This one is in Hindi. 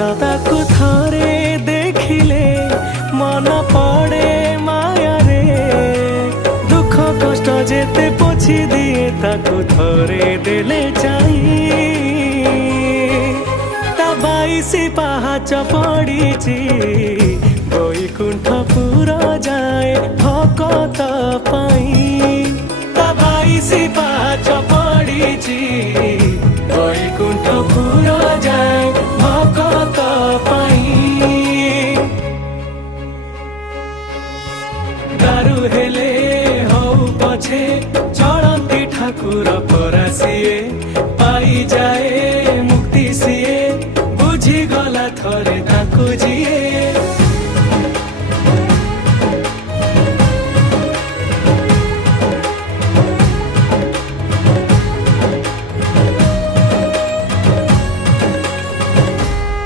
ताकू थरे देखिले मन पड़े माया रे दुख कष्ट जेते पोछि दिए ताकू थरे देले चाहिए ता 22 पाहाच पड़ीची बैकुंठपुर जाए भकत पाई ता 22 पाहाच पड़ीची बैकुंठपुर जाए भकत पाई दारू हेले हौ पछे चलती ठाकुर परासिए पाई जाए मुक्ति सिए बुझी गला थरे ताकू जी